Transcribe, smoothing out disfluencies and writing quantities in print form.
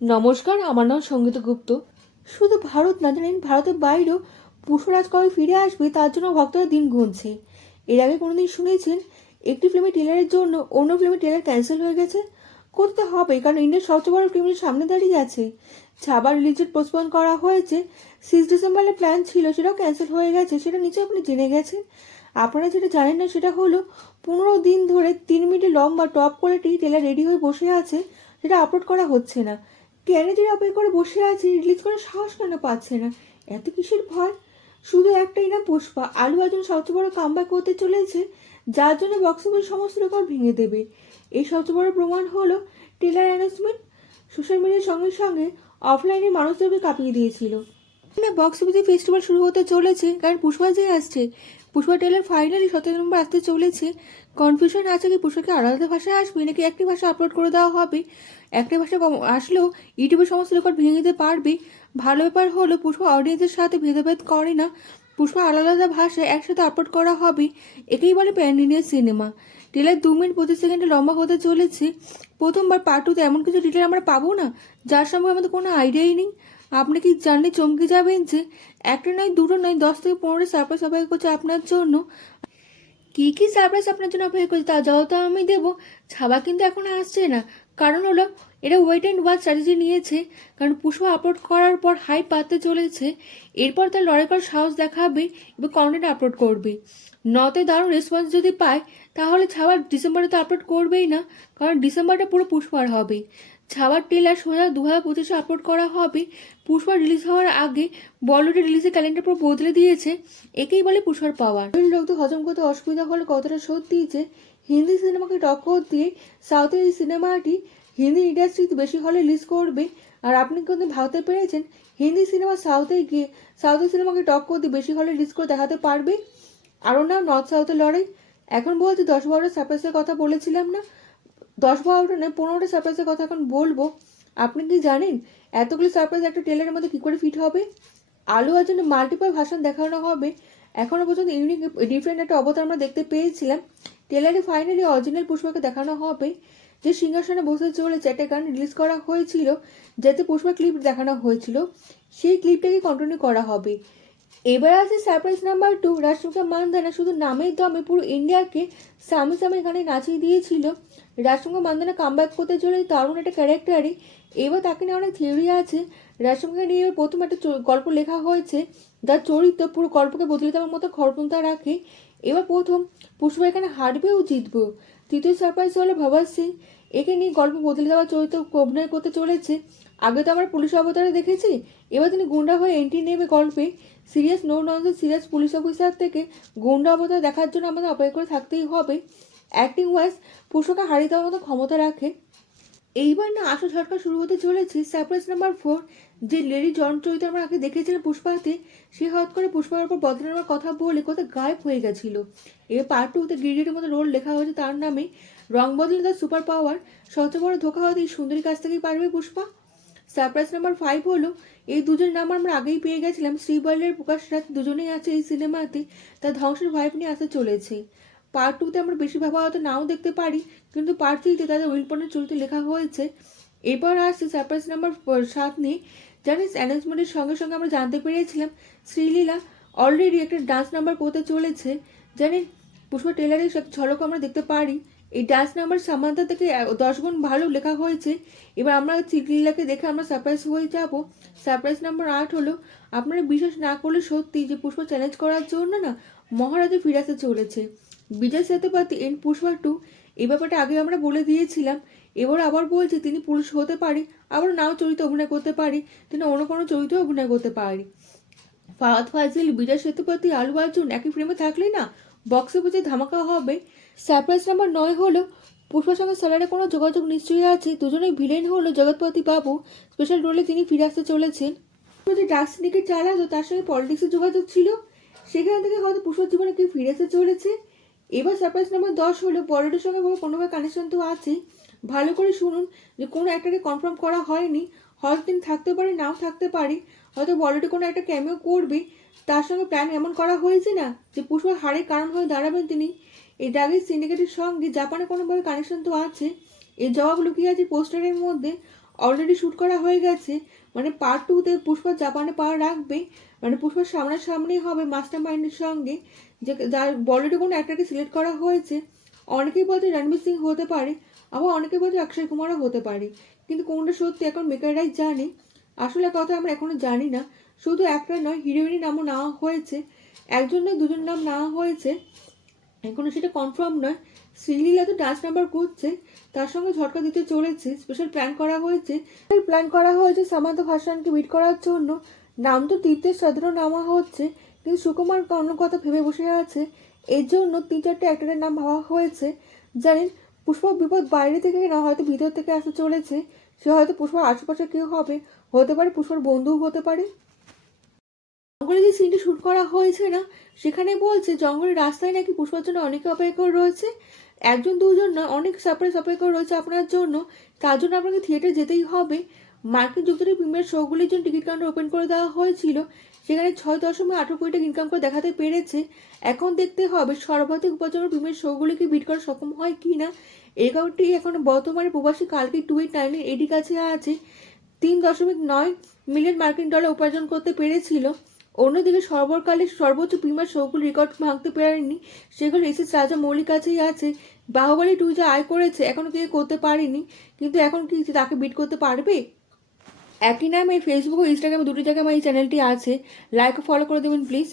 নমস্কার, আমার নাম সঙ্গীতা গুপ্ত। শুধু ভারত না, জানেন ভারতের বাইরেও পুষ্পরাজ কবে ফিরে আসবে তার জন্য ভক্তরা দিন গুনছে। এর আগে কোনোদিন শুনেছেন একটি ফিল্মের ট্রেলারের জন্য অন্য ফিল্মের ট্রেলার ক্যান্সেল হয়ে গেছে? করতে হবে, কারণ ইন্ডিয়ার সবচেয়ে বড় ফিল্মের সামনে দাঁড়িয়ে আছে। ছাবার রিলিজের পোস্টপোন করা হয়েছে। 6 ডিসেম্বরের প্ল্যান ছিল, সেটাও ক্যান্সেল হয়ে গেছে। সেটা নিচে আপনি জেনে গেছেন। আপনারা যেটা জানেন না সেটা হলো 15 দিন ধরে 3 মিনিটের লম্বা টপ কোয়ালিটি ট্রেলার রেডি হয়ে বসে আছে, সেটা আপলোড করা হচ্ছে না। কেন যে অপেক্ষা করে বসে আছে, রিলিজ করার সাহস কেন পাচ্ছে না? এত কিসের ভয়? শুধু একটাই না, পুষ্পা। আলু অর্জুন সবচেয়ে বড় কামব্যাক করতে চলেছে, যার জন্য বক্স অফিস সমস্ত রেকর্ড ভেঙে দেবে। এই সবচেয়ে বড় প্রমাণ হলো ট্রেলার অ্যানাউন্সমেন্ট। সোশ্যাল মিডিয়ার সঙ্গে সঙ্গে অফলাইনে মানুষদেরকে কাঁপিয়ে দিয়েছিল। বক্স অফিসে ফেস্টিভ্যাল শুরু হতে চলেছে, কারণ পুষ্পা যে আসছে। পুষ্পা ট্রেলার ফাইনালি 17 নম্বর আসতে চলেছে। কনফিউশন আছে কি পুষ্পাকে আলাদা ভাষায় আসবে নাকি একটি ভাষা আপলোড করে দেওয়া হবে। একটা ভাষা আসলেও ইউটিউবের সমস্ত রেকর্ড ভেঙে দিতে পারবে। ভালো ব্যাপার হলো পুষ্পা অডিয়েন্সের সাথে ভেদাভেদ করে না। পুষ্পা আলাদা আলাদা ভাষায় একসাথে আপলোড করা হবে। একেই বলে pan India cinema. Trailer 2 minute 25 সেকেন্ডে লম্বা হতে চলেছে। প্রথমবার পার্ট 2তে এমন কিছু ডিটেল আমরা পাবো না যার সঙ্গে আমাদের কোনো আইডিয়াই নেই। আপনি কি জানলে চমকে যাবেন যে একটা নয়, দুটো নয়, 10 থেকে 15টা সারপ্রাইজ অপেক্ষা করছে আপনার জন্য। কি কি সারপ্রাইজ আপনার জন্য অপেক্ষা করছে তার জবাব তো আমি দেবো। ছাবা কিন্তু এখন আসছে না, কারণ হলো এটা ওয়েট অ্যান্ড ওয়াচ স্ট্র্যাটেজি নিয়েছে। কারণ পুষ্পা আপলোড করার পর হাইপ বাড়তে চলেছে। এরপর তার লড়াই করার সাহস দেখাবে এবং কন্টেন্ট আপলোড করবে। নতে দারুণ রেসপন্স যদি পায় তাহলে ছাবার ডিসেম্বরে তো আপলোড করবেই না, কারণ ডিসেম্বরটা পুরো পুষ্পার হবে। ছাবার ট্রেলার সোজা 2025-এ আপলোড করা হবে। পুষ্পা রিলিজ হওয়ার আগে বলিউডের রিলিজের ক্যালেন্ডার পুরো বদলে দিয়েছে। একেই বলে পুষ্পার পাওয়ার। লোকদের হজম করতে অসুবিধা হলে কতটা সত্যি যে হিন্দি সিনেমাকে টক্কর দিয়ে সাউথের এই সিনেমাটি হিন্দি ইন্ডাস্ট্রিতে বেশি হলে রিলিজ করবে। আর আপনি কিন্তু ভাবতে পেরেছেন হিন্দি সিনেমা সাউথে গিয়ে সাউথের সিনেমাকে টক্কর দিয়ে বেশি হলে রিলিজ করে দেখাতে পারবে? আরও না, নর্থ সাউথের লড়াই। এখন বলছি 10-12টা সারপ্রাইজের কথা বলেছিলাম না, 10-12টা নয়, 15টা সারপ্রাইজের কথা এখন বলবো। আপনি কি জানেন এতগুলো সারপ্রাইজ একটা ট্রেলারের মধ্যে কী করে ফিট হবে? আলু অর্জুনের মাল্টিপল ভাষণ দেখানো হবে। এখনও পর্যন্ত ইউনিক ডিফারেন্ট একটা অবতার আমরা দেখতে পেয়েছিলাম। ট্রেলারে ফাইনালি অরিজিনাল পুষ্পাকে দেখানো হবে, যে সিংহাসনে বসে চলেছে। একটা গান রিলিজ করা হয়েছিল যাতে পুষ্পা ক্লিপ দেখানো হয়েছিল, সেই ক্লিপটাকে কন্টিনিউ করা হবে। এবার আছে সারপ্রাইজ নাম্বার 2। রাশমিকা মান্দানা শুধু নামের দমে পুরো ইন্ডিয়াকে সামে সামে গানে নাচিয়ে দিয়েছিল। রাশমিকা মান্দানা কামব্যাক করতে চলে দারুণ একটা ক্যারেক্টারে। এবার তাকে নিয়ে অনেক থিওরি আছে। রাশমিকা নিয়ে প্রথম একটা গল্প লেখা হয়েছে, যার চরিত্র পুরো গল্পকে বদলে দেওয়ার মতো ক্ষমতা রাখে। এবার প্রথম পুষ্পা এখানে হারবেও জিতবেও। তৃতীয় সারপ্রাইজ হলো ভগৎ সিং। একে নিয়ে গল্প বদলে দেওয়ার চরিত্র অভিনয় করতে চলেছে। আগে তো আমরা পুলিশ অবতারে দেখেছি, এবার তিনি গুন্ডা হয়ে এন্ট্রি নেবে গল্পে। Serious no nonsense serious police officer থেকে গুন্ডা অবতার দেখার জন্য আমাদের অপেক্ষা করে থাকতেই হবে। অ্যাক্টিং ওয়াইজ পুষ্পকে হারিয়ে দেওয়ার মতো ক্ষমতা রাখে। এইবার না আসল ঝটকা শুরু হতে চলেছে সারপ্রাইজ নাম্বার 4। যে লেডি জন চরিত্র আমরা আগে দেখেছিলাম পুষ্পাতে, সে হঠাৎ করে পুষ্পার উপর বদলানোর কথা বলে কোথাও গায়েব হয়ে গেছিল। এবার পার্ট 2-তে গ্রিডিয়েটের মতো রোল লেখা হয়েছে তার নামে। রং বদলে তার সুপার পাওয়ার। সবচেয়ে বড় ধোকা হতে এই সুন্দরী কাছ থেকেই পারবে পুষ্পা। সারপ্রাইজ নাম্বার 5 হলো এই দুজন নাম আমরা আগেই পেয়ে গেছিলাম। শ্রীবল্লের প্রকাশ রাত দুজনেই আছে এই সিনেমাতে। তার ধ্বংসের ভাইব নিয়ে আসতে চলেছে। পার্ট 2-তে আমরা বেশি ভাবা হয়তো নাও দেখতে পারি, কিন্তু পার্ট 3-তে তাদের উইলপনের চরিত্রে লেখা হয়েছে। এরপর আসছে সারপ্রাইজ নাম্বার 7 নিয়ে। জানিস অ্যানাউন্সমেন্টের সঙ্গে সঙ্গে আমরা জানতে পেরেছিলাম শ্রীলীলা অলরেডি একটা ডান্স নাম্বার করতে চলেছে। জানেন পুষ্পা টেলারের ঝলক আমরা দেখতে পারি। এই ডান্স নাম্বার সামান্তা থেকে 10 গুণ ভালো লেখা হয়েছে। এবার আমরা শ্রীলীলাকে দেখে আমরা সারপ্রাইজ হয়ে যাব। সারপ্রাইজ নাম্বার 8 হলো আপনারা বিশ্বাস না করলে সত্যি যে পুষ্পা চ্যালেঞ্জ করার জন্য না মহারাজে ফিরে আসতে চলেছে। বিজয় সেতুপতি এন পুষ্পা 2। এই ব্যাপারটা আগে আমরা বলে দিয়েছিলাম, এবার আবার বলছে তিনি পুরুষ হতে পারে, আবার নাও চরিত্রে অভিনয় করতে পারে, তিনি অন্য কোনো চরিত্রে অভিনয় করতে পারে। ফাহাদ ফাজিল, বিজয় সেতুপতি, আলু অর্জুন একই ফ্রেমে থাকলে না বক্স অফিসে ধামাকা হবে। সারপ্রাইজ নাম্বার 9 হলো পুষ্পার সঙ্গে স্যালারে কোনো যোগাযোগ নিশ্চয়ই আছে। দুজনেই ভিলেন হলো জগৎপতি বাবু। স্পেশাল রোলে তিনি ফিরে আসতে চলেছেন। যে ডাক সিন্ডিকেট চালাতো তার সঙ্গে পলিটিক্সের যোগাযোগ ছিল, সেখান থেকে হয়তো পুষ্পার জীবনে কেউ ফিরে আসতে চলেছে। এবার সারপ্রাইজ নাম্বার 10 হলো বলিউডের সঙ্গে কোনোভাবে কানেকশন তো আছে। ভালো করে শুনুন, যে কোনো একটাকে কনফার্ম করা হয়নি। হয়তো তিনি থাকতে পারে, নাও থাকতে পারে। হয়তো বলিউডে কোনো একটা ক্যামিও করবে। তার সঙ্গে প্ল্যান এমন করা হয়েছে না যে পুষ্পার হারের কারণ হয়ে দাঁড়াবেন তিনি। এই ড্রাগের সিন্ডিকেটের সঙ্গে জাপানে কোনোভাবে কানেকশন তো আছে। এই জবাব লুকিয়ে আছে পোস্টারের মধ্যে। অলরেডি শ্যুট করা হয়ে গেছে। মানে পার্ট 2-তে পুষ্পা জাপানে পা রাখবে, মানে পুষ্পার সামনাসামনি হবে মাস্টার মাইন্ডের সঙ্গে, যে যার বলিউডে কোনো অ্যাক্টরকে সিলেক্ট করা হয়েছে। অনেকেই বলছে রণবীর সিং হতে পারে, আবার অনেকে বলছে অক্ষয় কুমারও হতে পারে, কিন্তু কোনটা সত্যি এখন মেকাররাই জানে। আসলে কথা আমরা এখনো জানি না। শুধু একটা নয়, হিরোইনের নামও নেওয়া হয়েছে, একজন নয় দুজন নাম নেওয়া হয়েছে, এখনো সেটা কনফার্ম নয়। শ্রীলীলা তো ডান্স নাম্বার করছে, তার সঙ্গে ঝটকা দিতে চলেছে। স্পেশাল প্ল্যান করা হয়েছে সামান্তা ভাসানকে বিট করার জন্য। নাম তো তীর্থের সাধারণ নামা হচ্ছে, কিন্তু সুকুমার অন্য কথা ভেবে বসে আছে। এর জন্য 3-4টে অ্যাক্টরের নাম ভাবা হয়েছে। জানেন, পুষ্পা বিপদ বাইরে থেকে না হয়তো ভিতর থেকে আসতে চলেছে। সে হয়তো পুষ্পার আশেপাশে কেউ হবে, হতে পারে পুষ্পার বন্ধুও হতে পারে। জঙ্গলে যে সিনটি শ্যুট করা হয়েছে না, সেখানে বলছে জঙ্গলের রাস্তায় নাকি পুষ্পার জন্য অনেকে অপেক্ষা করে রয়েছে। একজন দুজন নয়, অনেক সারপ্রাইজ অপেক্ষা করে রয়েছে আপনার জন্য। তার জন্য আপনাকে থিয়েটারে যেতেই হবে। মার্কিন যুক্তরাষ্ট্রের প্রিমিয়ার শোগুলির জন্য টিকিট কাউন্টার ওপেন করে দেওয়া হয়েছিল, সেখানে 6.8 কোটি টাকা ইনকাম করে দেখাতে পেরেছে। এখন দেখতে হবে সর্বাধিক উপার্জনের প্রিমিয়ার শোগুলিকে বিট করা সক্ষম হয় কি না। এই কাউন্টটি এখন বর্তমানে প্রবাসী কালকে 289 এডি কাছে আছে। 3.9 মিলিয়ন মার্কিন ডলার উপার্জন করতে পেরেছিল। অন্যদিকে সর্বকালের সর্বোচ্চ প্রিমিয়ার শোগুলো রেকর্ড ভাঙতে পারেনি, সেগুলো এসএস রাজা মৌলির কাছেই আছে। বাহুবলী 2 যা আয় করেছে এখনো কেউ করতে পারেনি, কিন্তু এখন কি তাকে বিট করতে পারবে? একই নামে ফেসবুক ও ইনস্টাগ্রামে দুটি জায়গায় আমার এই চ্যানেলটি আছে, লাইক ও ফলো করে দেবেন প্লিজ।